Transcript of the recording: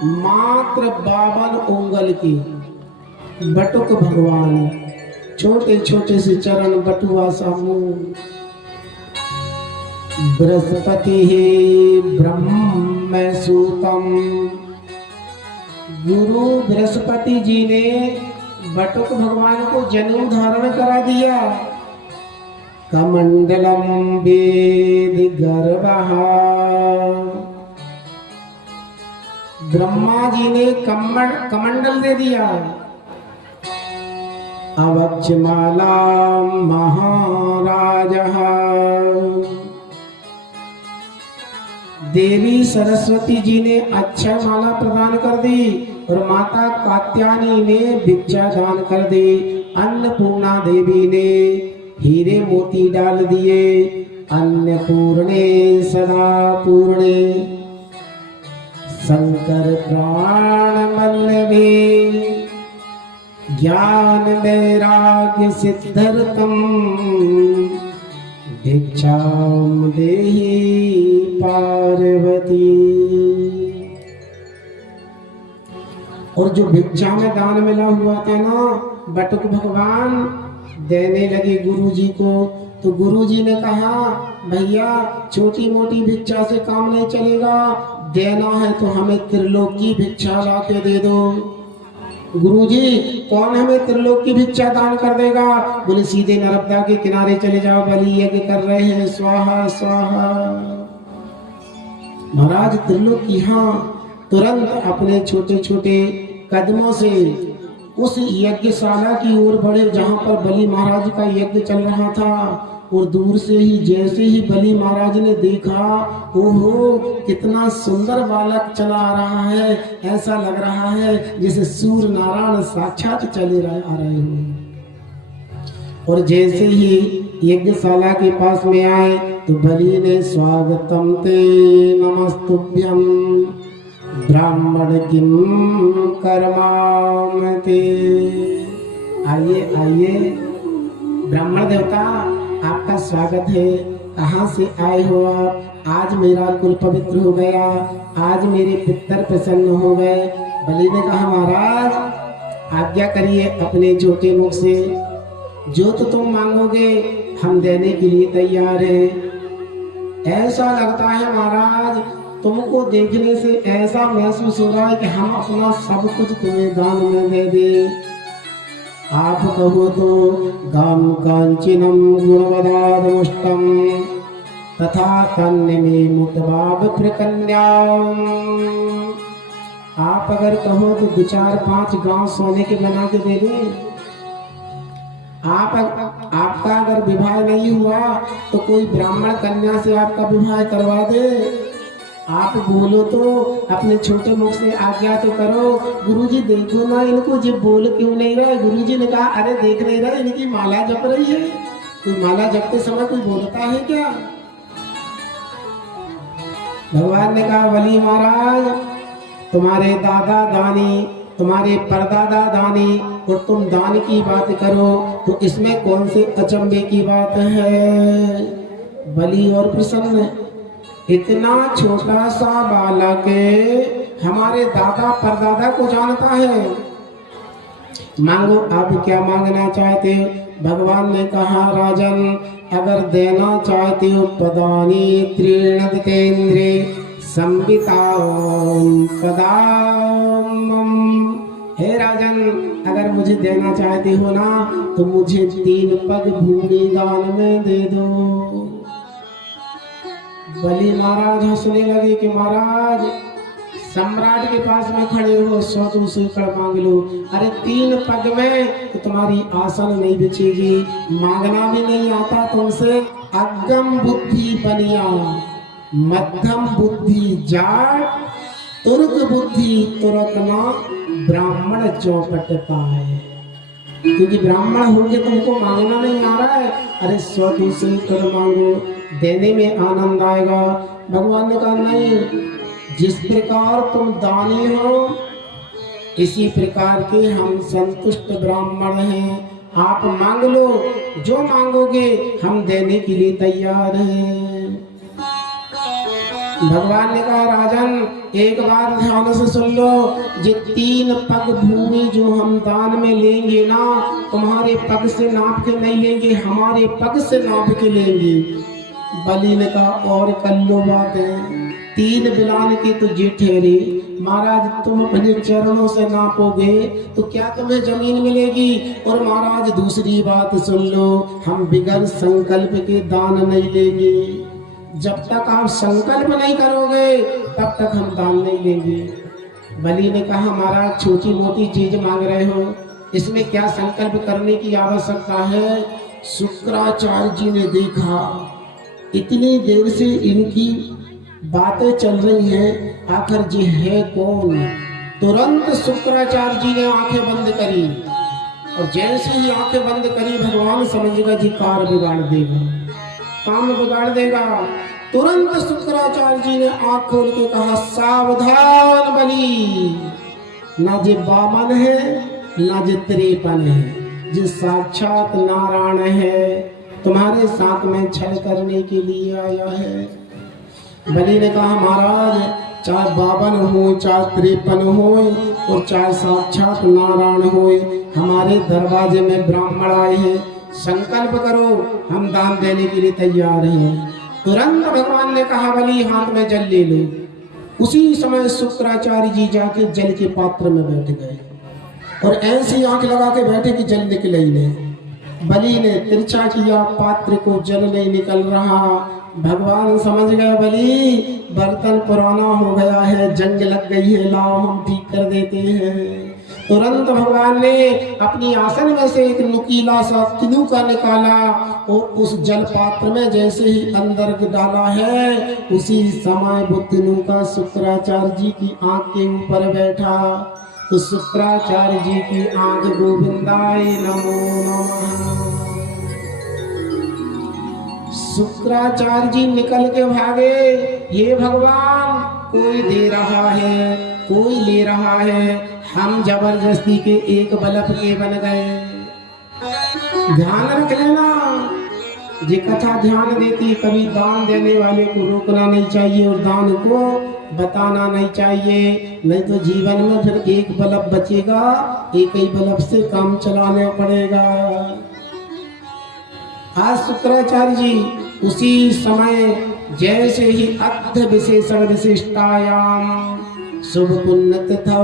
मात्र 52 उंगल की बटुक भगवान, छोटे छोटे से चरण, बटुआ सा मुंह। बृहस्पति ब्रह्म सूतम, गुरु बृहस्पति जी ने बटुक भगवान को जनेऊ धारण करा दिया। कमंडलम वेद गर्भः, ब्रह्मा जी ने कमंडल दे दिया। अवक्षमाला महाराजः, देवी सरस्वती जी ने अक्षय माला प्रदान कर दी और माता कात्यायनी ने भिक्षा दान कर दी। अन्नपूर्णा देवी ने हीरे मोती डाल दिए। अन्नपूर्णे सदा पूर्णे, शंकर प्राण वल्लभे, ज्ञान वैराग्य सिद्ध्यर्थम भिक्षाम देहि पार्वती। और जो भिक्षा में दान मिला हुआ था ना, बटुक भगवान देने लगे गुरु जी को। तो गुरु जी ने कहा, भैया छोटी मोटी भिक्षा से काम नहीं चलेगा, देना है तो हमें त्रिलोक की भिक्षा ला के दे दो। गुरुजी, कौन हमें त्रिलोक की भिक्षा दान कर देगा? बोले सीधे नर्मदा के किनारे चले जाओ, बलि यज्ञ कर रहे हैं, स्वाहा स्वाहा। महाराज त्रिलोक यहाँ तुरंत अपने छोटे छोटे कदमों से उस यज्ञशाला की ओर बढ़े जहाँ पर बलि महाराज का यज्ञ चल रहा था। और दूर से ही जैसे ही बलि महाराज ने देखा, ओहो कितना सुंदर बालक चला आ रहा है, ऐसा लग रहा है जैसे सूर्य नारायण साक्षात चले आ रहे हो। और जैसे ही यज्ञशाला के पास में आए तो बलि ने स्वागतम ते नमस्तुभ्यम ब्राह्मण किम कर्माम ते। आइए आइए ब्राह्मण देवता, आपका स्वागत है। कहाँ से आए हो आप? आज मेरा कुल पवित्र हो गया, आज मेरे पितर प्रसन्न हो गए। बलि ने कहा, महाराज आज्ञा करिए अपने छोटे मुख से, जो तो तुम मांगोगे हम देने के लिए तैयार हैं। ऐसा लगता है महाराज, तुमको देखने से ऐसा महसूस हो रहा है कि हम अपना सब कुछ तुम्हें दान में दे दे। आप कहो तो गाम कांचनम गुणवदादमुष्टम तथा तन्य में मुतबाब प्रकन्याम। आप अगर कहो तो 2-4-5 गांव सोने के बना के दे दे। आपका अगर विवाह नहीं हुआ तो कोई ब्राह्मण कन्या से आपका विवाह करवा दे। आप बोलो तो अपने छोटे मुख से आज्ञा तो करो। गुरुजी देखो ना इनको, ये बोल क्यों नहीं रहा है? गुरुजी ने कहा, अरे देख नहीं रहा, इनकी माला जप रही है। कोई माला जपते समय कोई बोलता है क्या? भगवान ने कहा, बलि महाराज तुम्हारे दादा दानी, तुम्हारे परदादा दानी, और तुम दान की बात करो तो इसमें कौन से अचंभे की बात है? बलि और प्रसन्न, इतना छोटा सा बालक हमारे दादा परदादा को जानता है। मांगो, आप क्या मांगना चाहते हो? भगवान ने कहा, राजन अगर देना चाहते हो पदानी त्रीणदितेन्द्रे संविताम पदाम। हे राजन, अगर मुझे देना चाहते हो ना तो मुझे 3 पग भूमि दान में दे दो। बलि महाराज हंसने लगे कि महाराज सम्राट के पास में खड़े हो, 100 एकड़ मांग लो। अरे 3 पग में तो तुम्हारी आसन नहीं बिछेगी, मांगना भी नहीं आता तुमसे। अगम बुद्धि बनिया, मध्यम बुद्धि जाट, तुर्क बुद्धि तुरकना, ब्राह्मण चौपट पाए। क्योंकि ब्राह्मण होके तुमको मांगना नहीं आ रहा है। अरे 100 एकड़ मांगो, देने में आनंद आएगा। भगवान ने कहा, नहीं, जिस प्रकार तुम दानी हो इसी प्रकार के हम संतुष्ट ब्राह्मण हैं। आप मांग लो, जो मांगोगे हम देने के लिए तैयार हैं। भगवान ने कहा राजन एक बात ध्यान से सुन लो, ये 3 पग भूमि जो हम दान में लेंगे ना, तुम्हारे पग से नाप के नहीं लेंगे, हमारे पग से नाप के लेंगे। बलि ने कहा और कल्लो बात है, 3 बिलान के तो ये ठहरे, महाराज तुम अपने चरणों से नापोगे तो क्या तुम्हें जमीन मिलेगी। और महाराज दूसरी बात सुन लो, हम बिगड़ संकल्प के दान नहीं लेंगे, जब तक आप संकल्प नहीं करोगे तब तक हम दान नहीं लेंगे। बलि ने कहा महाराज छोटी मोटी चीज मांग रहे हो, इसमें क्या संकल्प करने की आवश्यकता है। शुक्राचार्य जी ने देखा इतनी देर से इनकी बातें चल रही हैं, आखिर जी है कौन। तुरंत शुक्राचार्य जी ने आंखें बंद करी, और जैसे ही आंखें बंद करी भगवान समझेगा जी कार बिगाड़ देगा, काम बिगाड़ देगा। तुरंत शुक्राचार्य जी ने आंख खोल के कहा सावधान बलि, ना जे बामन है ना जे त्रेपन है, जे साक्षात नारायण है, तुम्हारे साथ में छल करने के लिए आया है। बलि ने कहा महाराज चाहे 52 हो चाहे 53 हो और चाहे साक्षात नारायण हो, हमारे दरवाजे में ब्राह्मण आए हैं, संकल्प करो हम दान देने के लिए तैयार हैं। तुरंत भगवान ने कहा बलि हाथ में जल ले लो। उसी समय शुक्राचार्य जी जाके जल के पात्र में बैठ गए और ऐसी आंख लगा के बैठे कि जल निकले ही नहीं। बलि ने तिरछा किया, पात्र को जल नहीं निकल रहा। भगवान समझ गए बलि बर्तन पुराना हो गया है, जंग लग गई है, लाओ हम ठीक कर देते हैं। तुरंत भगवान ने अपनी आसन में से एक नुकीला सा तिनुका निकाला और उस जल पात्र में जैसे ही अंदर डाला है, उसी समय वो तिनुका शुक्राचार्य जी की आंख के ऊपर बैठा। तो शुक्राचार्य जी की आंख गोविंदाय नमो नमः। शुक्राचार्य जी निकल के भागे, हे भगवान कोई दे रहा है कोई ले रहा है, हम जबरदस्ती के एक बल्ब के बन गए। ध्यान रख लेना, ये कथा ध्यान देती, कभी दान देने वाले को रोकना नहीं चाहिए और दान को बताना नहीं चाहिए, नहीं तो जीवन में फिर एक बल्ब बचेगा, एक ही बल्ब से काम चलाना पड़ेगा। आज शुक्राचार्य जी उसी समय जैसे ही अर्थ विशेषण विशिष्टायाम शुभ पुण्य तथा